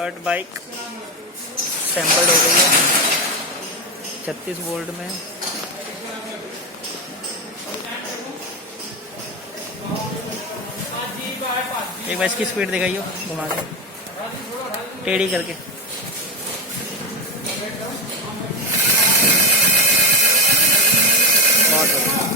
Skirt bike sampled हो गई है 36 वोल्ट में। एक बार इसकी स्पीड दिखाइयो घुमा के टेढ़ी करके। बहुत बढ़िया।